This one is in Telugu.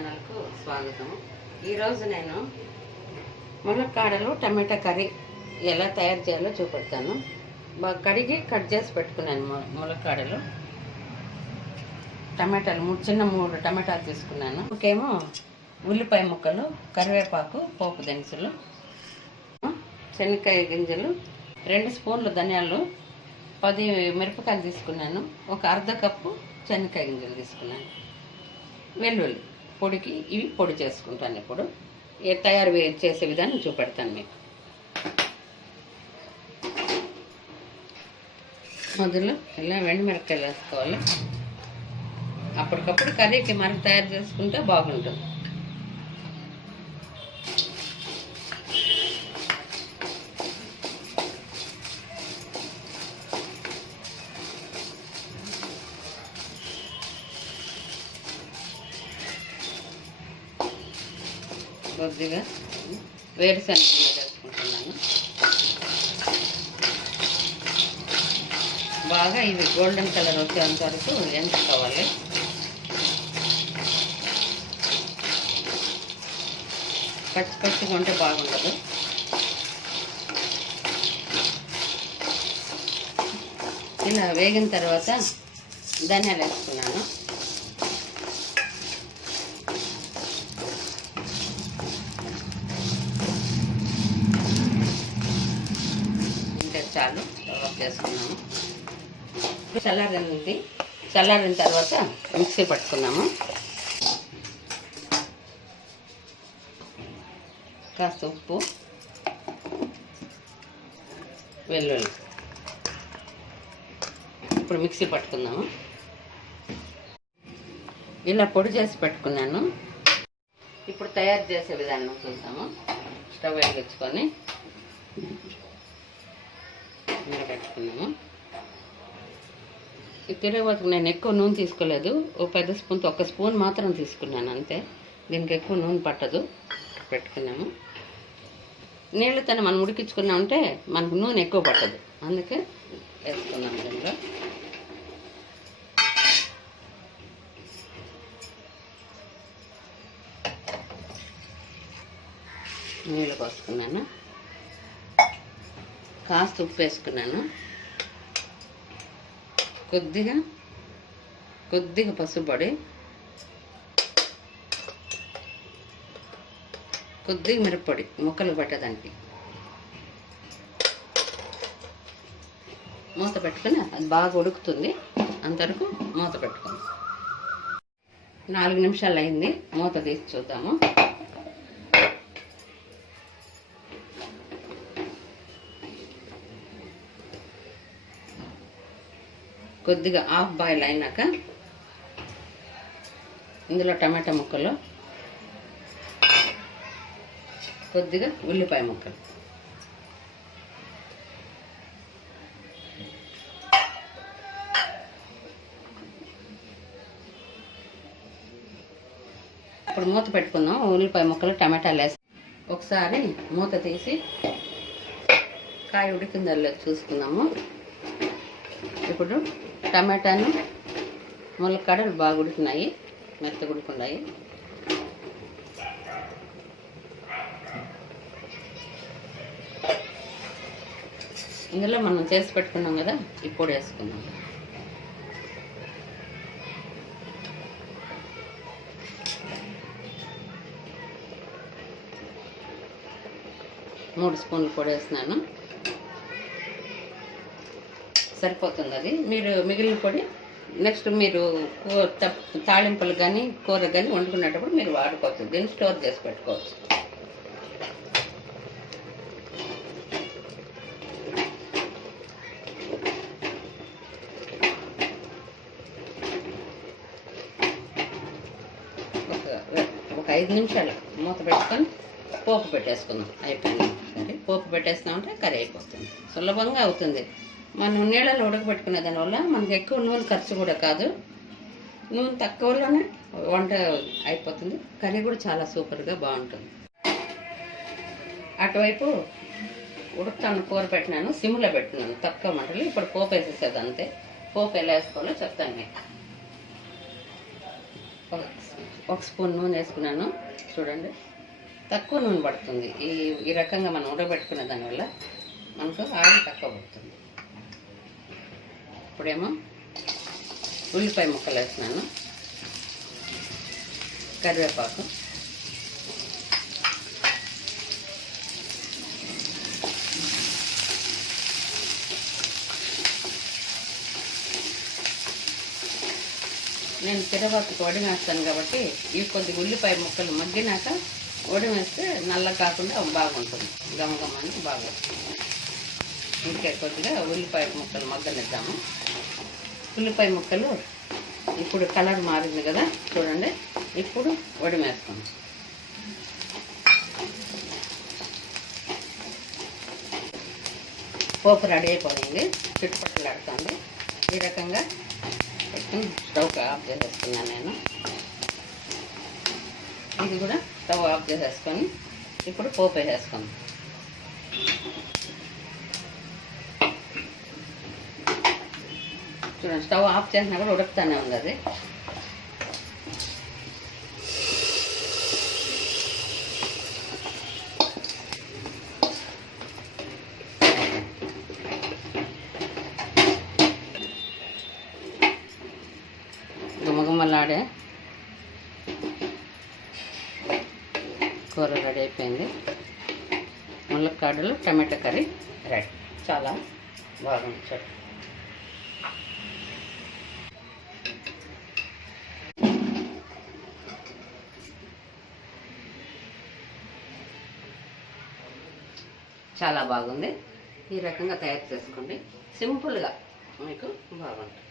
ఛానల్కు స్వాగతం. ఈరోజు నేను ములక్కాడలు టమాటా కర్రీ ఎలా తయారు చేయాలో చూపెడతాను. బాగా కడిగి కట్ చేసి పెట్టుకున్నాను ములక్కాడలు. టమాటాలు మూడు టమాటాలు తీసుకున్నాను. ఇంకేమో ఉల్లిపాయ ముక్కలు, కరివేపాకు, పోపు దినుసులు, శనక్కాయ గింజలు, 2 స్పూన్లు ధనియాలు, 10 మిరపకాయలు తీసుకున్నాను. ఒక అర్ధ కప్పు శనక్కాయ గింజలు తీసుకున్నాను. వెల్లుల్లి పొడికి ఇవి పొడి చేసుకుంటాను. ఇప్పుడు తయారు చేసే విధానం చూపెడతాను మీకు. మొదలు ఇలా మిరపకాయలు వేసుకోవాలి. అప్పటికప్పుడు కర్రీకి మనకు తయారు చేసుకుంటే బాగుంటుంది. కొద్దిగా వేరుశనగ వేసుకుంటున్నాను. బాగా ఇవి గోల్డెన్ కలర్ వచ్చేంత వరకు ఎంచుకోవాలి. పచ్చిగా ఉంటే బాగుండదు. ఇలా వేగిన తర్వాత ధనియాలు వేసుకున్నాను. చాలు వేసుకున్నాము. చల్లారిన తర్వాత మిక్సీ పట్టుకున్నాము. కాస్త ఉప్పు, వెల్లుల్లి ఇప్పుడు మిక్సీ పట్టుకుందాము. ఇలా పొడి చేసి పెట్టుకున్నాను. ఇప్పుడు తయారు చేసే విధానం చూద్దాము. స్టవ్ వెలిగించుకొని పెట్టుకున్నాము. ఈ తిరగబాతుకు నేను ఎక్కువ నూనె తీసుకోలేదు. ఒక పెద్ద స్పూన్తో 1 స్పూన్ మాత్రం తీసుకున్నాను అంతే. దీనికి ఎక్కువ నూనె పట్టదు. పెట్టుకున్నాము. నీళ్ళతో మనం ఉడికించుకున్నామంటే మనకు నూనె ఎక్కువ పట్టదు. అందుకే వేసుకున్నాము. దీనిలో నీళ్ళు పోసుకున్నాను. కాస్త ఉప్పు వేసుకున్నాను. కొద్దిగా పసుపు పొడి, కొద్దిగా మిరప్పొడి ముక్కలు పట్టేదానికి. మూత పెట్టుకుని అది బాగా ఉడుకుతుంది. అంతవరకు మూత పెట్టుకుందాం. 4 నిమిషాలు అయింది. మూత తీసి చూద్దాము. కొద్దిగా హాఫ్ బాయిల్ అయినాక ఇందులో టమాటా ముక్కలు, కొద్దిగా ఉల్లిపాయ ముక్కలు, ఇప్పుడు మూత పెట్టుకుందాం. ఉల్లిపాయ ముక్కలు, టమాటాలు వేసి ఒకసారి మూత తీసి కాయ ఉడికిందో లేదో చూసుకుందాము. ఇప్పుడు టమాటాను, ములక్కాడలు బాగా ఉడికినాయి, మెత్తగా ఉడుకున్నాయి. ఇందులో మనం చేసి పెట్టుకున్నాం కదా, ఈ పొడి వేసుకున్నాం. మూడు స్పూన్లు పొడి వేసినాను. సరిపోతుంది అది. మీరు మిగిలిన పొడి నెక్స్ట్ మీరు తాళింపులు కానీ కూర కానీ వండుకునేటప్పుడు మీరు వాడుకోవచ్చు. దీన్ని స్టోర్ చేసి పెట్టుకోవచ్చు. ఒక 5 నిమిషాలు మూత పెట్టుకొని పోపు పెట్టేసుకుందాం. అయిపోయింది కర్రీ. పోపు పెట్టేస్తామంటే కర్రీ అయిపోతుంది. సులభంగా అవుతుంది. మనం నీళ్ళలో ఉడకబెట్టుకునే దానివల్ల మనకి ఎక్కువ నూనె ఖర్చు కూడా కాదు. నూనె తక్కువలోనే వంట అయిపోతుంది. కర్రీ కూడా చాలా సూపర్గా బాగుంటుంది. అటువైపు ఉడుకుతాను కూర పెట్టినాను. సిమ్లో పెట్టినాను తక్కువ మంటలు. ఇప్పుడు పోపు వేసేసేది అంతే. పోపు ఎలా వేసుకోవాలో చెప్తాను మీకు. ఒక స్పూన్ నూనె వేసుకున్నాను. చూడండి, తక్కువ నూనె పడుతుంది. ఈ రకంగా మనం ఉడకబెట్టుకునే దానివల్ల మనకు ఆయిల్ తక్కువ పడుతుంది. ఇప్పుడేమో ఉల్లిపాయ ముక్కలు వేస్తున్నాను, కరివేపాకు, నేను తిరగబాతుకు వడి వేస్తాను కాబట్టి ఇవి కొద్దిగా ఉల్లిపాయ ముక్కలు మగ్గినాక వడి వేస్తే నల్ల కాకుండా బాగుంటుంది, గమగమని బాగా. ఇంకే కొద్దిగా ఉల్లిపాయ ముక్కలు మగ్గనిద్దాము. ఉల్లిపాయ ముక్కలు ఇప్పుడు కలర్ మారింది కదా, చూడండి. ఇప్పుడు వడి వేస్తాము. పోపు రెడీ అయిపోయింది, చుట్టుపక్కల ఆడుతుంది. ఈ రకంగా పెట్టుకుని స్టవ్ ఆఫ్ చేసేసుకున్నాను నేను. ఇది కూడా స్టవ్ ఆఫ్ చేసేసుకొని ఇప్పుడు పోపు వేసేసుకుందాం. చూడండి, స్టవ్ ఆఫ్ చేసినా కూడా ఉడుకుతానే ఉంది అది. గుమగుమలాడే కూర రెడీ అయిపోయింది. ములక్కాడలు టమాటా కర్రీ రెడీ. చాలా బాగుంది. చూడండి, చాలా బాగుంది. ఈ రకంగా తయారు చేసుకోండి, సింపుల్గా మీకు బాగుంటుంది.